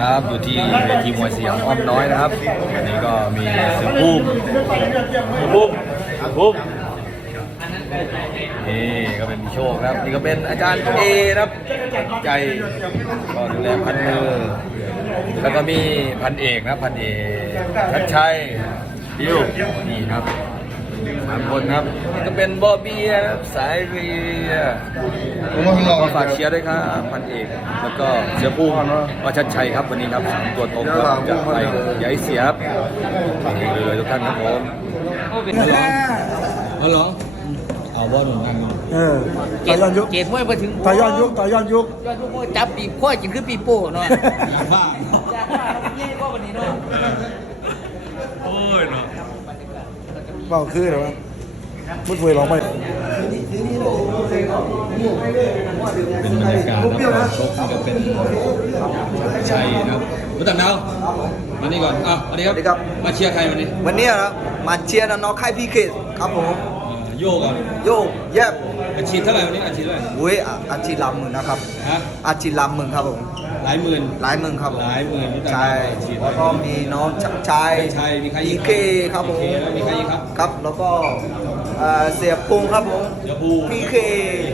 ครับอยู่ที่เวทีมวยสยามอ้อมน้อยนะครับวันนี้ก็มีเสือพุ่มพุ่มพุ่มนี่ก็เป็นพี่โชคครับนี่ก็เป็นอาจารย์เอครับใจก็ดูแลพันมือแล้วก็มีพันเอกนะพันเอกชัดชัยดิวนี่ครับามคนครับนี่ก็เป็นบอบบี้นะครับสายเรียผมว่าข้างนอกก็ฝากเชียร์ด้วยครับพันเอก แล้วก็เสือภูมิวัชชัยครับวันนี้ครับสามตัวตรงครับจากไปใหญ่เสียบนี่เลยทุกท่านครับผมเอาเหรอเอาว่าหนุ่มนั่งเออตาย้อนยุคเกตมวยมาถึงตาย้อนยุคตาย้อนยุคยอดทุกมวยจับปีข้อกินคือปีโป้เนาะ บ้า จากว่าเย่ก็วันนี้เนาะ โอ้ยเนาะ เปล่าคือเหรอวะมุดเวยลองไปเป็นบรรยากาศนะก่อนชกนี่ก็เป็นชัยนะครับรู้จักดาวมานี่ก่อนอะสวัสดีครับสวัสดีครับ มาเชียร์ใครวันนี้ วันนี้ครับมาเชียร์น้องๆค่ายพีเคครับผมอ่าโยก่อนโยเย็บอาชีพเท่าไหร่วันนี้อาชีพเท่าไหร่อุ้ยอะอาชีพลำหมื่นนะครับฮะอาชีพลำหมื่นครับผม หลายหมื่นหลายหมื่นครับผมหลายหมื่นรู้จักใช่อาชีพแล้วก็มีน้องชักชายชัยชัยมีใครอีพีกเคครับผมพีเคแล้วมีใครอีกครับครับแล้วก็เอ่อเสียปุงครับผมเสียภูมิพีเค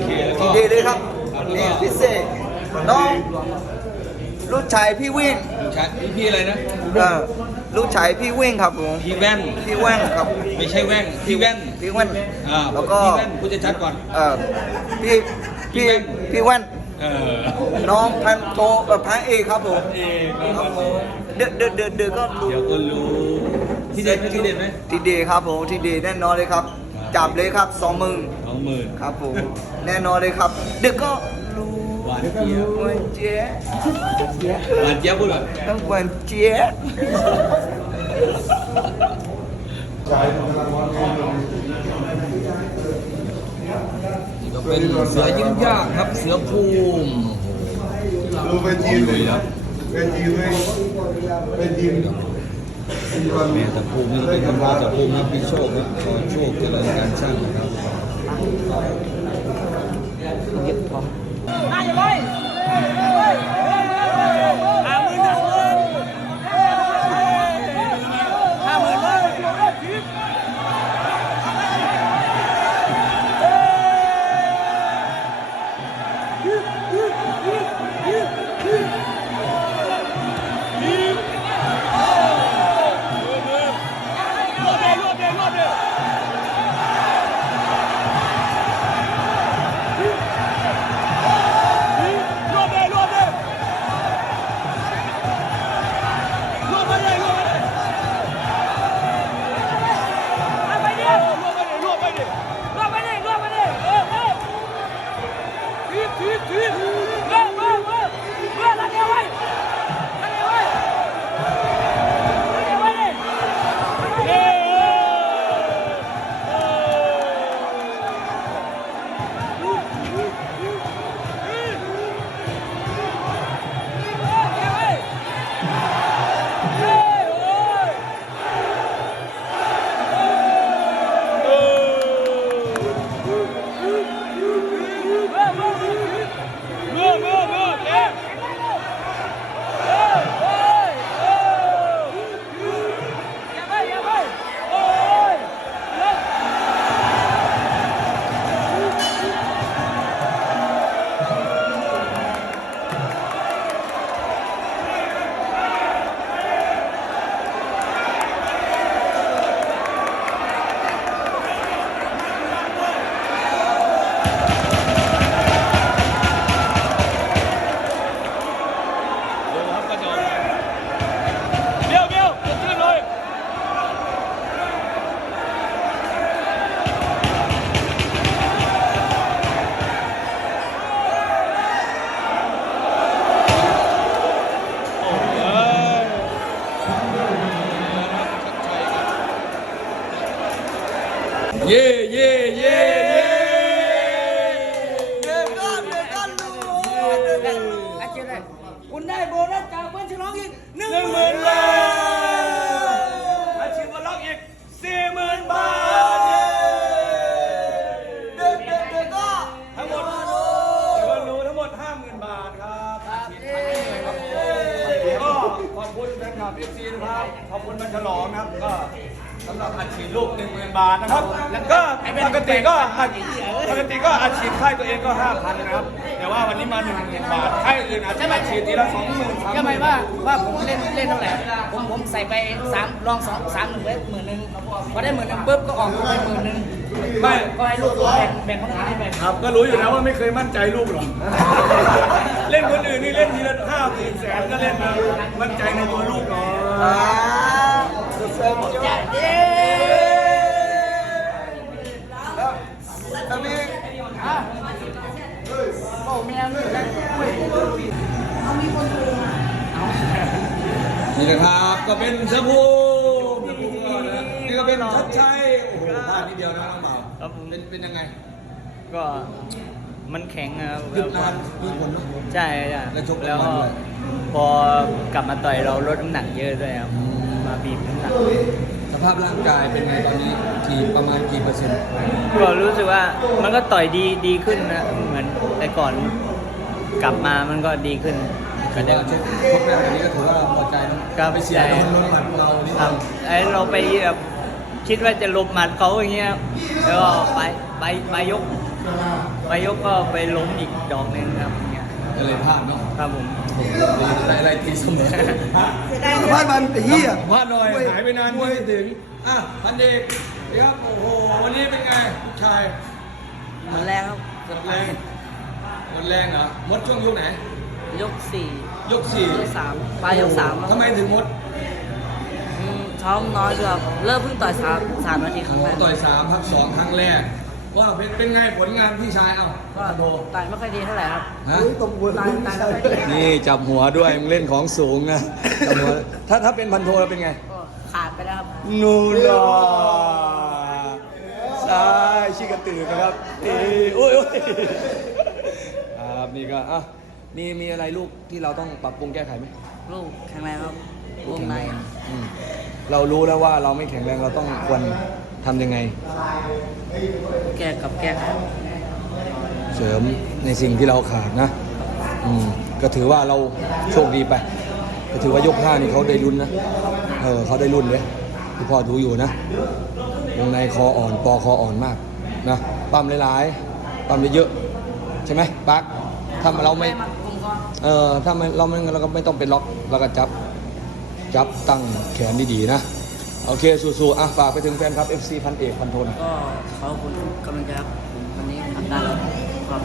PK แล้วก็พีเคเลยครับครับแล้วก็นี่พิเศษน้องลูกชายพี่วิ่งใช่พี่พี่อะไรนะเออลูกชายพี่วิ่งครับผมพี่แว่นพี่แว่งครับไม่ใช่แว่นพี่แว่นพี่แว่นอ่าแล้วก็พี่แว่นพูดชัดๆก่อนเอ่อพี่พี่พี่แว่นพี่แว่น เออน้องพันโตเอ่อพันเอกครับผมเอกครับผมเดือดเดือดเดือดเดือดก็รู้เดี๋ยวก็รู้ ที่เด็ดไหมที่เด็ดไหมทีเดย์ครับผมทีเดย์แน่นอนเลยครับ จับเลยครับสองมือสองหมื่นครับผมแน่นอนเลยครับ เดือดก็รู้หวานเจี๊ยบวันเจ๊ยบหวานเจี๊ยบพูดแบบทั้งวันเจ๊ยบนี่ก็ เป็นเสือยิ่งยากครับ เสือภูมิดูเป็นจีนลุยครับเป็นจีนเลยเป็นจีนแม่แต่ภูมินี่ก็เป็นตำราจากภูมิครับพี่โชคครับขอโชคเจริญการช่างนะครับ เครับก็สำหรับอัดฉีดลูกหนึ่งหมื่นบาทนะครับ แล้วก็ปกติก็อัดปกติก็อัดฉีดค่ายตัวเองก็ห้าพันนะครับ แต่ว่าวันนี้มาหนึ่งหมื่นบาทค่ายอื่นอาจจะอัดฉีดทีละสองหมื่นสามหก็หมื่มายนว่าว่าผมเล่นเล่นเท่าไหร่ผมผมใส่ไปสามลองสองสามหนึ่งไว้หมื่นหนึ่งพอได้หมื่นหนึ่งปุ๊บก็ออกไปหมื่นหนึ่งไม่ก็ให้ลูกแบ่งแบ่งคนอื่นไปครับ ก็รู้อยู่แล้วว่าไม่เคยมั่นใจลูกหรอก เล่นคนอื่นนี่เล่นทีละห้าสี่แสนก็เล่นนะมั่นใจในตัวลูกหน่อยแล้ว นี่นะครับก็เป็นเสื้อผูนี่ก็เป็นชัดชัยโอ้โหพลาดนิดเดียวนะน้องเบาครับผมเป็นเป็นยังไงก็มันแข็งนะครับยุดนานมีผลใช่ใช่แล้วกแล้วทุกวันด้วยพอกลับมาต่อยเราลดน้ำหนักเยอะด้วยครับ บีบน้ำหนักสภาพร่างกายเป็นไงตอนนี้กี่ประมาณกี่เปอร์เซ็นต์ก็รู้สึกว่ามันก็ต่อยดีดีขึ้นนะเหมือนแต่ก่อนกลับมามันก็ดีขึ้นก็ได้ชกชกแรกอันนี้ก็ถือว่าพอใจนะครับไปเสียโดนโดนหมัดเรานี่ครับไอเราไปแบบคิดว่าจะหลบหมัดเขาอย่างเงี้ยแล้วก็ไปไปไปยกไปยกก็ไปล้มอีกดอกหนึ่งครับอย่างเงี้ย ก็เลยพลาดเนาะครับผมไล่ไล่ตีเสมอพลาดมันไอ้เหี้ยพลาดหน่อยหายไปนานไม่ถึงอะพันเอกครับโอ้โหวันนี้เป็นไงชายมันแรงครับหมดแรงหมดแรงเหรอหมดช่วงยกไหน ยกสี่ยกสี่ยกสามปลายยกสามทำไมถึงหมดอืมท้องน้อยด้วยครับเริ่มเพิ่งต่อยสามสามนาทีครั้งแรกต่อยสามพักสองครั้งแรก ว่าเป็นเป็นไงผลงานพี่ชายเอ้าก็ต่อยไม่ค่อยดีเท่าไหร่ครับฮะตบหัวต่อยต่อยไม่ค่อยดีนี่จับหัวด้วยมึงเล่นของสูงนะจับหัวถ้าถ้าเป็นพันโทเป็นไง ก็ขาดไปแล้วครับ นูนอใช่ชิกระตือนะครับเอ้ยโอ้ยโอ้ยครับนี่ก็อะมีมีอะไรลูกที่เราต้องปรับปรุงแก้ไขไหมลูกแข็งแรงครับวงในอืมเรารู้แล้วว่าเราไม่แข็งแรงเราต้องควร ทำยังไง แก้กับแก้ครับเสริมในสิ่งที่เราขาดนะอืมก็ถือว่าเราโชคดีไป ก็ถือว่ายกห้านี่เขาได้รุ่นนะ เออเขาได้รุ่นเลยที่พ่อดูอยู่นะวงในคออ่อนปอคออ่อนมากนะปั๊มหลายๆปั๊มเยอะๆใช่ไหมปักถ้าเราไม่แม่มาผมก็เออถ้าไม่เราไม่เราก็ไม่ต้องเป็นล็อกเราก็จับ จับตั้งแขนดีๆนะ โอเคสู้ๆอะฝากไปถึงแฟนครับ FC พันเอกพันโทนะก็ขอบคุณกำลังใจครับวันนี้ทำได้แล้วครับ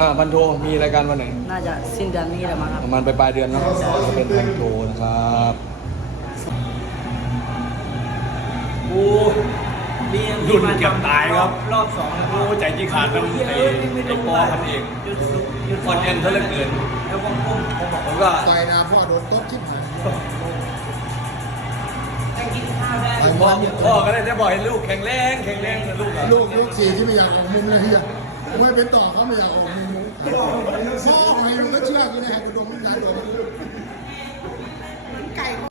อ่าพันโทมีรายการวันไหน น่าจะสิ้นเดือนนี้แหละมั้งครับ ประมาณปลายๆเดือนเนอะจะเป็นพันโทนะครับโอ้รุ่นเกือบตายครับ รอบสองแล้วโหใจจีขาดมันไอ้ไอ้ปอพันเอกคอนเทนต์เท่าเหลือเกิน แล้วผมผมผมบอกผมก็ต่อยนะพ่อโดนต๊บชิบหาย พ่อพ่อก็ได้จะบอกให้ลูกแข็งแรงแข็งแรงนะลูกอะลูกลูกสี่ที่ไม่อยากออกมุมเลยเฮียผมไม่เป็นต่อเขาไม่อยากออกมุมพ่อให้มันก็เชื่อกูนะฮะกูดมน้ำลายดม